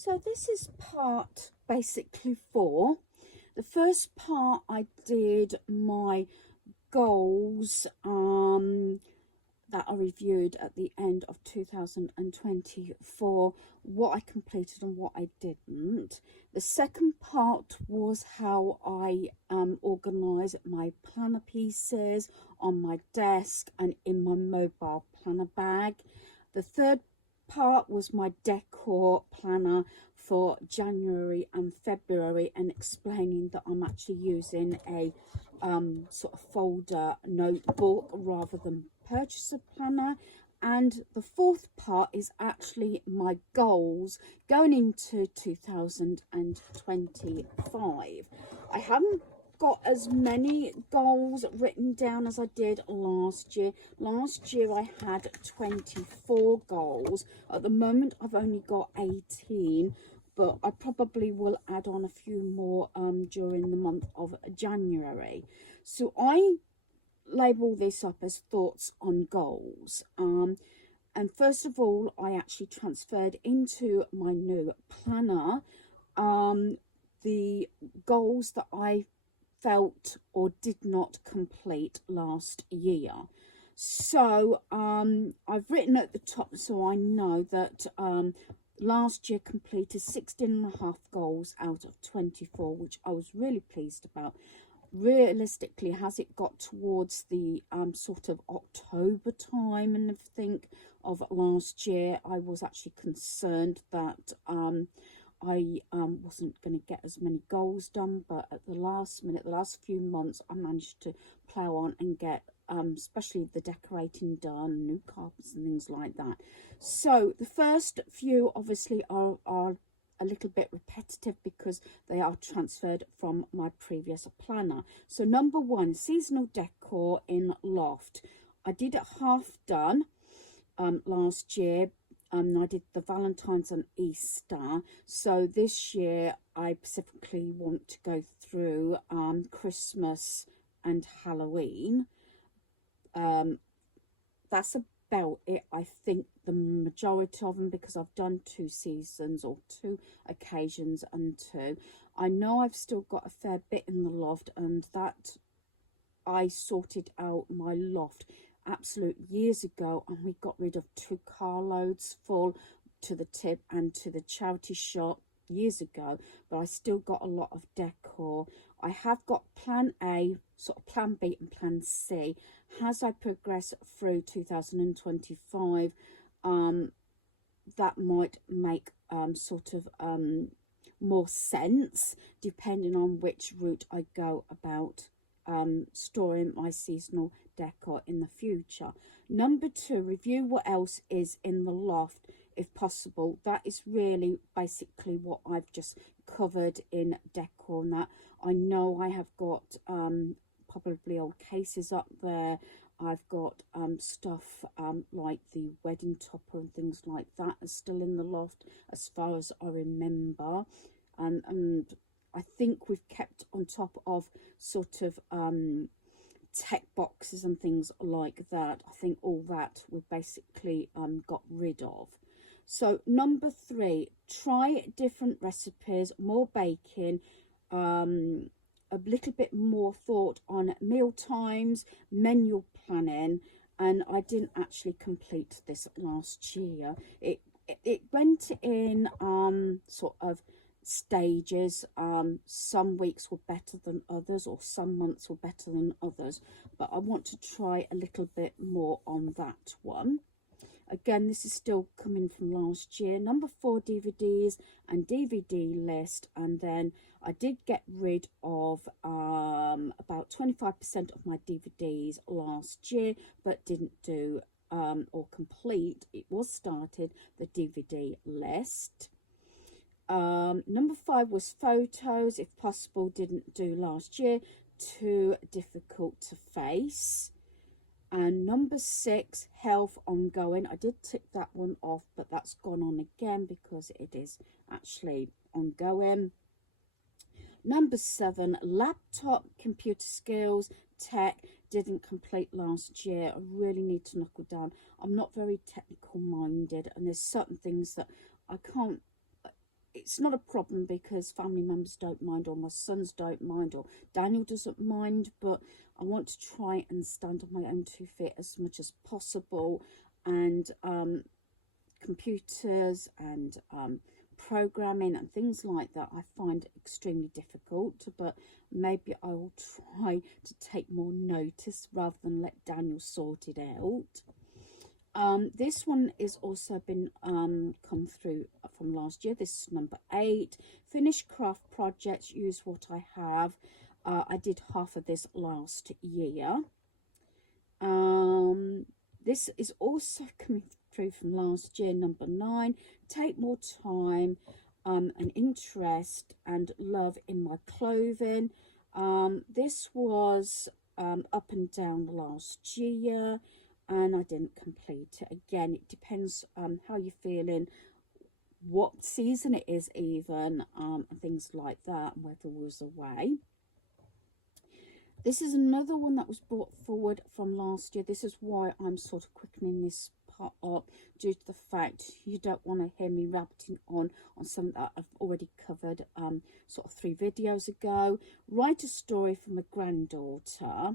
So this is part basically 4. The first part I did my goals that I reviewed at the end of 2024, what I completed and what I didn't. The second part was how I organise my planner pieces on my desk and in my mobile planner bag. The third part was my decor planner for January and February, and explaining that I'm actually using a sort of folder notebook rather than purchase a planner. And the fourth part is actually my goals going into 2025. I haven't got as many goals written down as I did last year. Last year I had 24 goals. At the moment I've only got 18, but I probably will add on a few more during the month of January. So I label this up as thoughts on goals. And first of all, I actually transferred into my new planner the goals that I felt or did not complete last year. So I've written at the top so I know that last year completed 16.5 goals out of 24, which I was really pleased about. Realistically, has it got towards the sort of October time and everything of last year, I was actually concerned that I wasn't going to get as many goals done, but at the last minute, the last few months, I managed to plough on and get especially the decorating done, new carpets and things like that. So the first few obviously are a little bit repetitive because they are transferred from my previous planner. So number 1, seasonal decor in loft. I did it half done last year. I did the Valentine's and Easter. So this year I specifically want to go through Christmas and Halloween. That's about it, I think, the majority of them, because I've done 2 seasons or 2 occasions and 2. I know I've still got a fair bit in the loft, and that I sorted out my loft absolute years ago, and we got rid of 2 carloads full to the tip and to the charity shop years ago, but I still got a lot of decor. I have got plan A, sort of plan B and plan C. As I progress through 2025, that might make sort of more sense depending on which route I go about storing my seasonal decor in the future. Number 2, review what else is in the loft if possible. That is really basically what I've just covered in decor. And that I know I have got probably old cases up there. I've got stuff like the wedding topper and things like that are still in the loft as far as I remember, and I think we've kept on top of sort of tech boxes and things like that. I think all that we've basically got rid of. So number 3, try different recipes, more baking, a little bit more thought on meal times, menu planning, and I didn't actually complete this last year. It went in sort of stages. Some weeks were better than others, or some months were better than others, but I want to try a little bit more on that one. Again, this is still coming from last year. Number 4, DVDs and DVD list. And then I did get rid of about 25% of my DVDs last year, but didn't do or complete, it was started, the DVD list. Number 5 was photos, if possible, didn't do last year, too difficult to face. And number 6, health ongoing. I did tick that one off, but that's gone on again because it is actually ongoing. Number 7, laptop, computer skills, tech, didn't complete last year. I really need to knuckle down. I'm not very technical minded, and there's certain things that I can't it's not a problem because family members don't mind, or my sons don't mind, or Daniel doesn't mind, but I want to try and stand on my own 2 feet as much as possible. And computers and programming and things like that I find extremely difficult, but maybe I will try to take more notice rather than let Daniel sort it out. This one is also been come through from last year. This is number 8. Finish craft projects, use what I have. I did half of this last year. This is also coming through from last year, number 9. Take more time and interest and love in my clothing. This was up and down last year, and I didn't complete it. Again, it depends how you're feeling, what season it is even, and things like that, and whether I was away. This is another one that was brought forward from last year. This is why I'm sort of quickening this part up, due to the fact you don't want to hear me rabbiting on something that I've already covered sort of 3 videos ago. Write a story for my granddaughter.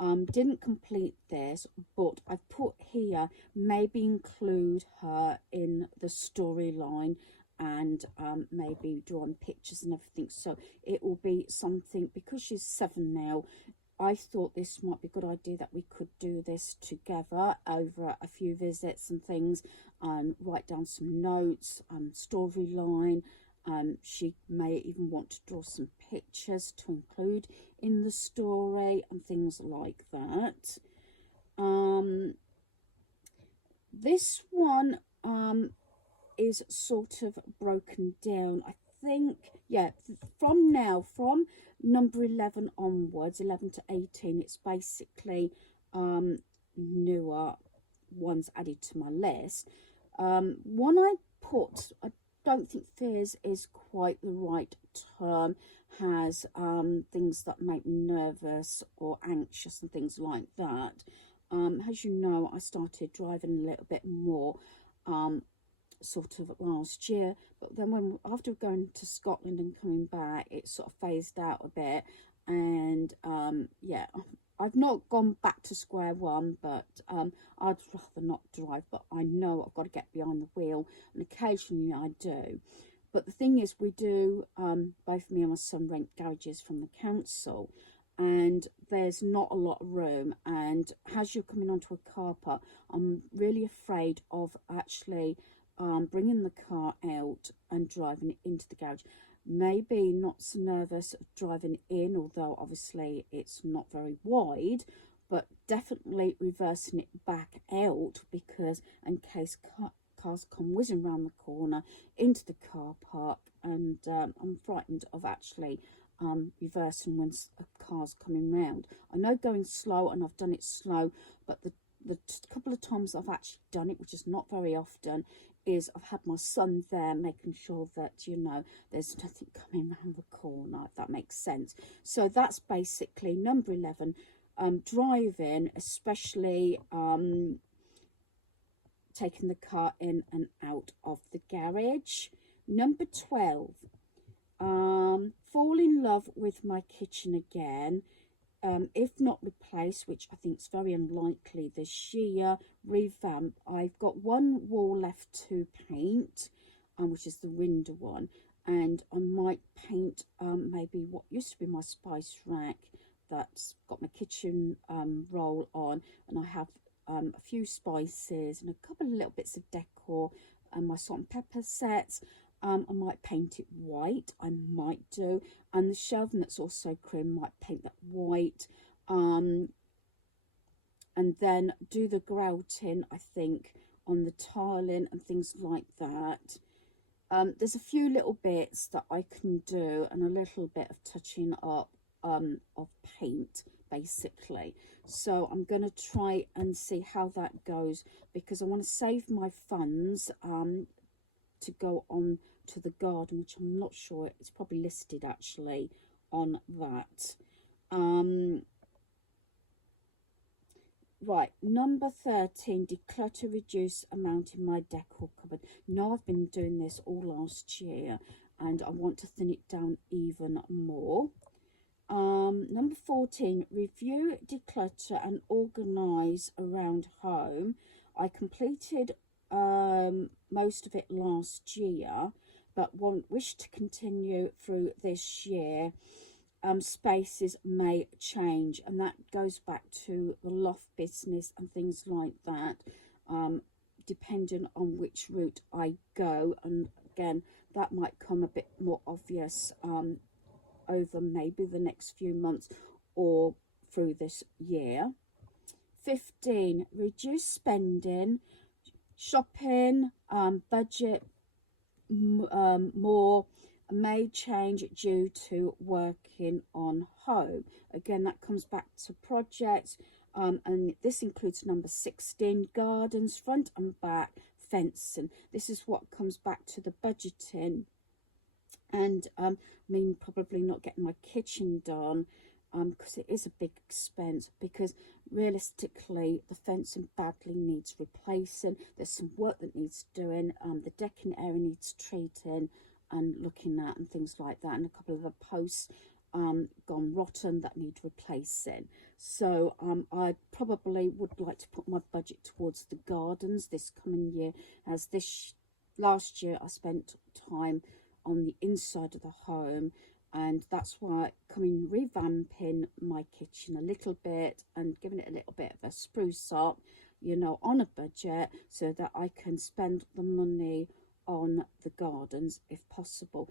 Didn't complete this, but I've put here maybe include her in the storyline, and maybe drawn pictures and everything, so it will be something, because she's 7 now. I thought this might be a good idea that we could do this together over a few visits and things, and write down some notes, storyline. She may even want to draw some pictures to include in the story and things like that. This one is sort of broken down, I think, yeah, from number 11 onwards, 11 to 18, it's basically newer ones added to my list. One I put, I don't think fears is quite the right term, has things that make me nervous or anxious and things like that. As you know, I started driving a little bit more sort of last year, but then after going to Scotland and coming back, it sort of phased out a bit, and yeah, I've not gone back to square one, but I'd rather not drive, but I know I've got to get behind the wheel, and occasionally I do. But the thing is, we do, both me and my son rent garages from the council, and there's not a lot of room, and as you're coming onto a car park, I'm really afraid of actually bringing the car out and driving it into the garage. Maybe not so nervous of driving in, although obviously it's not very wide, but definitely reversing it back out, because in case cars come whizzing around the corner into the car park, and I'm frightened of actually reversing when a car's coming round. I know going slow, and I've done it slow, but the couple of times I've actually done it, which is not very often, is I've had my son there making sure that, you know, there's nothing coming around the corner, if that makes sense. So that's basically number 11, driving, especially taking the car in and out of the garage. Number 12, fall in love with my kitchen again. If not replace, which I think is very unlikely this year, revamp. I've got one wall left to paint, which is the window one, and I might paint maybe what used to be my spice rack that's got my kitchen roll on, and I have a few spices and a couple of little bits of decor, and my salt and pepper sets. I might paint it white, I might do, and the shelving that's also cream, might paint that white, and then do the grouting, I think, on the tiling and things like that. There's a few little bits that I can do, and a little bit of touching up of paint, basically. So I'm going to try and see how that goes, because I want to save my funds to go on to the garden, which I'm not sure, it's probably listed actually on that. Right, number 13, declutter, reduce amount in my decor cupboard. Now I've been doing this all last year and I want to thin it down even more. Number 14, review, declutter and organise around home. I completed most of it last year, but wish to continue through this year. Spaces may change, and that goes back to the loft business and things like that, depending on which route I go. And again, that might come a bit more obvious over maybe the next few months or through this year. 15, reduce spending, shopping, budget more may change due to working on home. Again, that comes back to projects, and this includes number 16, gardens, front and back, fencing. This is what comes back to the budgeting, and probably not getting my kitchen done, because it is a big expense, because realistically the fencing badly needs replacing. There's some work that needs doing, the decking area needs treating and looking at and things like that, and a couple of the posts gone rotten that need replacing. So I probably would like to put my budget towards the gardens this coming year, as this last year I spent time on the inside of the home, and that's why revamping my kitchen a little bit and giving it a little bit of a spruce up, you know, on a budget, so that I can spend the money on the gardens if possible.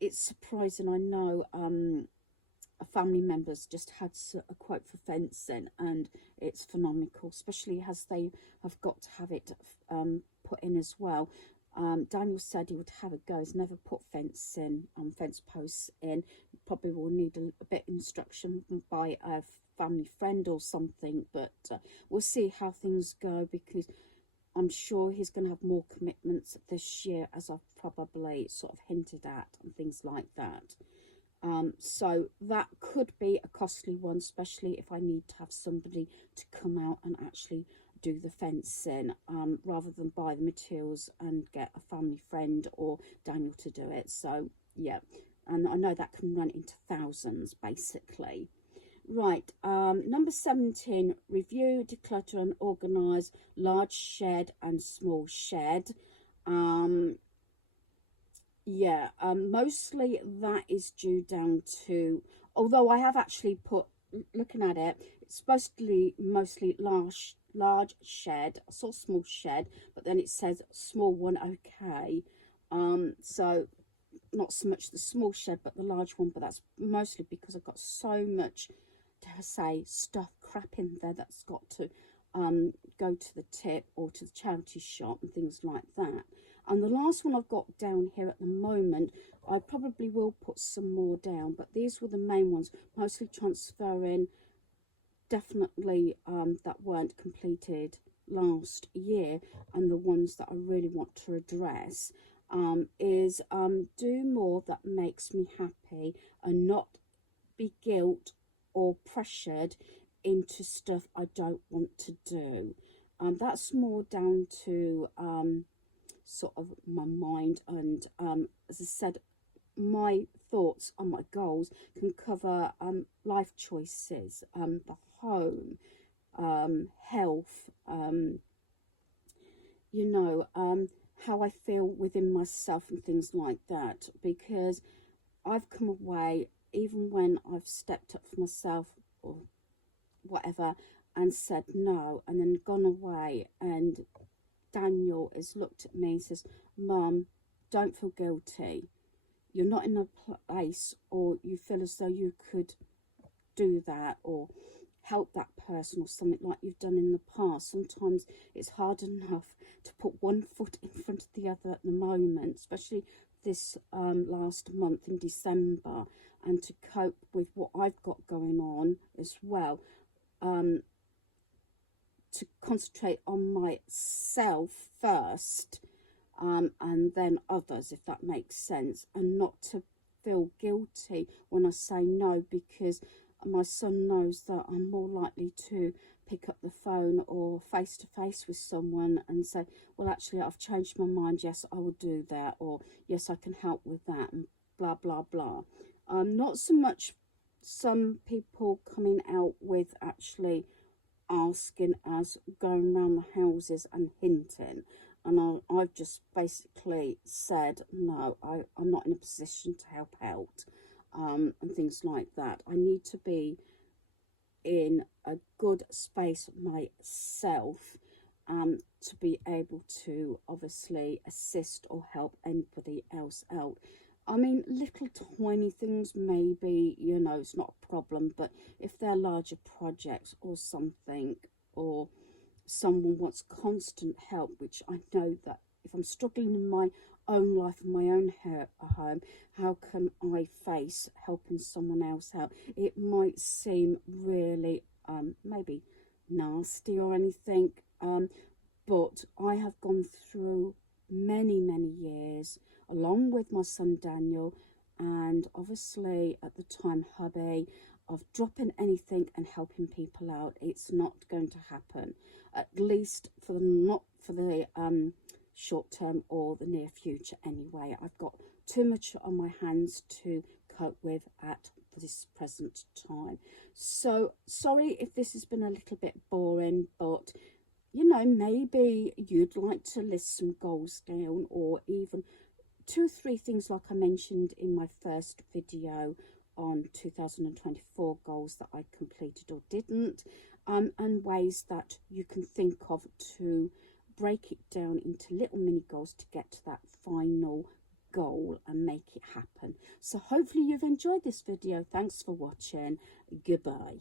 It's surprising, I know. A family member's just had a quote for fencing, and it's phenomenal, especially as they have got to have it put in as well. Daniel said he would have a go. He's never put fence posts in. Probably will need a bit of instruction by a family friend or something, but we'll see how things go, because I'm sure he's going to have more commitments this year, as I've probably sort of hinted at, and things like that. So that could be a costly one, especially if I need to have somebody to come out and actually do the fencing, rather than buy the materials and get a family friend or Daniel to do it. So yeah, and I know that can run into thousands basically. Right, number 17, review, declutter and organise large shed and small shed. Mostly that is due down to, although I have actually put, looking at it, it's mostly large shed. I saw small shed, but then it says small one, okay. So not so much the small shed but the large one, but that's mostly because I've got so much, dare I say, crap in there that's got to go to the tip or to the charity shop and things like that. And the last one I've got down here at the moment, I probably will put some more down, but these were the main ones, mostly transferring, definitely that weren't completed last year, and the ones that I really want to address is do more that makes me happy and not be guilt or pressured into stuff I don't want to do. That's more down to sort of my mind, and as I said, my thoughts on my goals can cover life choices, the home, health, you know, how I feel within myself and things like that, because I've come away, even when I've stepped up for myself or whatever and said no, and then gone away, and Daniel has looked at me and says, Mum, don't feel guilty. You're not in a place, or you feel as though you could do that or help that person or something like you've done in the past. Sometimes it's hard enough to put one foot in front of the other at the moment, especially this last month in December, and to cope with what I've got going on as well. To concentrate on myself first, and then others, if that makes sense, and not to feel guilty when I say no, because my son knows that I'm more likely to pick up the phone or face to face with someone and say, well, actually, I've changed my mind. Yes, I will do that. Or yes, I can help with that, and blah, blah, blah. Not so much some people coming out with actually asking us, going around the houses and hinting. And I've just basically said, no, I'm not in a position to help out, and things like that. I need to be in a good space myself, to be able to obviously assist or help anybody else out. I mean, little tiny things, maybe, you know, it's not a problem, but if they're larger projects or something, or someone wants constant help, which I know that if I'm struggling in my own life and my own home, how can I face helping someone else out? It might seem really maybe nasty or anything, but I have gone through many years along with my son Daniel, and obviously at the time hubby, of dropping anything and helping people out. It's not going to happen, at least for the not for the short term or the near future anyway. I've got too much on my hands to cope with at this present time. So sorry if this has been a little bit boring, but you know, maybe you'd like to list some goals down, or even 2 or 3 things like I mentioned in my first video on 2024 goals that I completed or didn't, and ways that you can think of to break it down into little mini goals to get to that final goal and make it happen. So hopefully you've enjoyed this video. Thanks for watching. Goodbye.